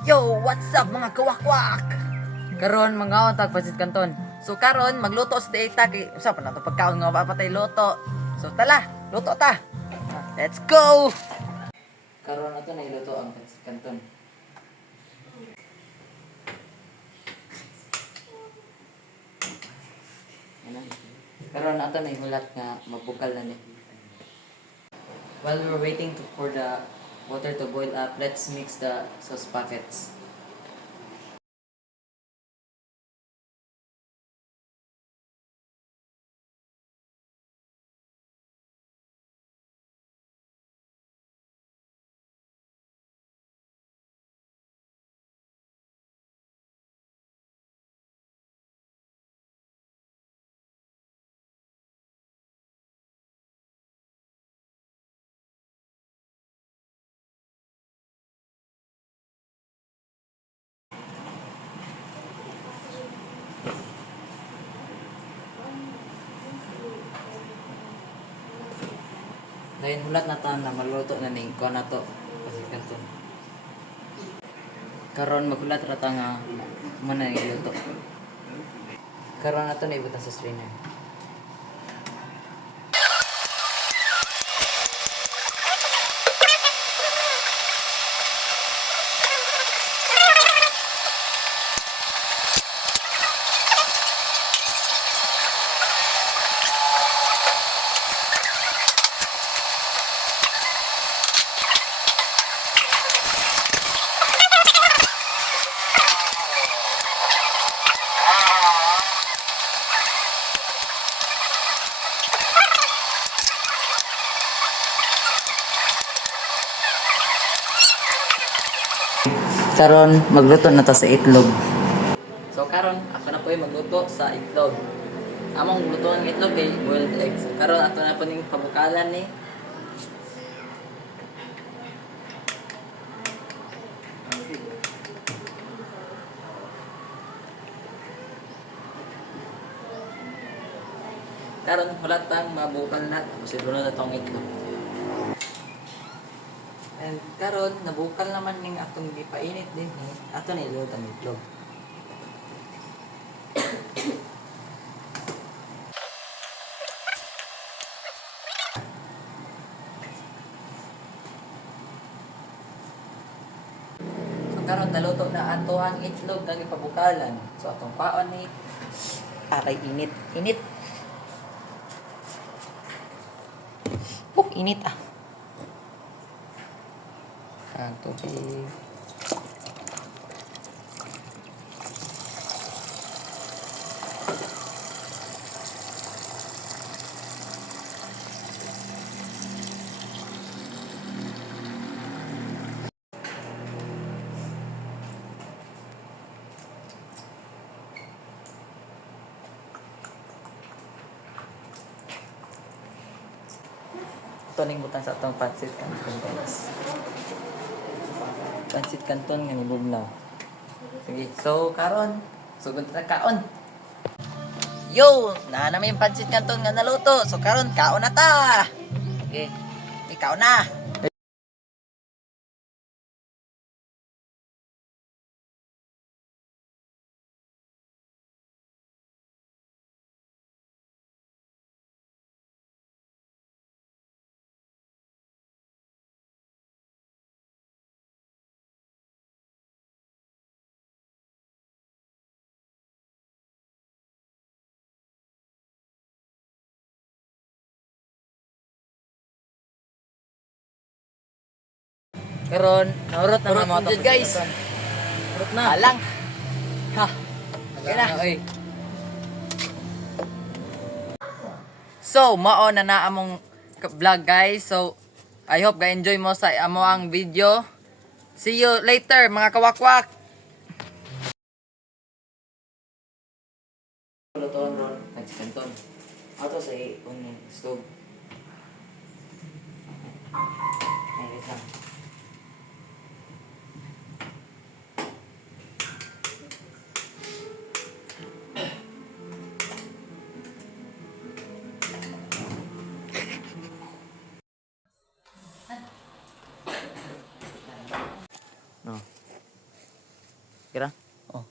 Yo, what's up mga kawakwak? Karon mga tag pasit kanton. So karon magluto sa data kay usa pa na to pagkaon nga papatay luto. So tala, luto ta. Let's go. Karon ato na iluto ang pasit kanton. Karon ato na ihulat nga mabukal na ni. While we're waiting for the water to boil up, let's mix the sauce packets. Dahil hulat na ta na maluto na ning kuha na to pasit kanton. Karon maghulat ra ta nga muna ning luto. Karon na to na ibutan sa strainer. Karon magluto na ta sa itlog. So karon ako na po yung magluto sa itlog. Among luto ng itlog kay boiled eggs. Karon ato na po ning pabukalan ni. Karon wala tang mabukal na kasi doon na tong itlog. And karon nabukal naman ning atong gipainit din ato na iluto ang itlog. So karon naluto na ato ang itlog kag ipabukalan. So atong kaon ni aray init. Init. Init ah. Ang tubig. Ito ning butang sa atong pancit canton guys. Pancit canton nga nibugnaw. Sige, so karon sugod ta kaon. Yo, na namin pancit canton nga naluto. So karon kaon na ta. Okay, ikaw na. Karon, naurot na mga to guys. Urot na. Alang. Ha. Okay na. So, mao na na among vlog guys. So, I hope ga-enjoy mo sa amo ang video. See you later mga kawakwak. Lutuan ron, nagsikanton. Ato sa onion stove. Ayun lang. No. Kira? Oh.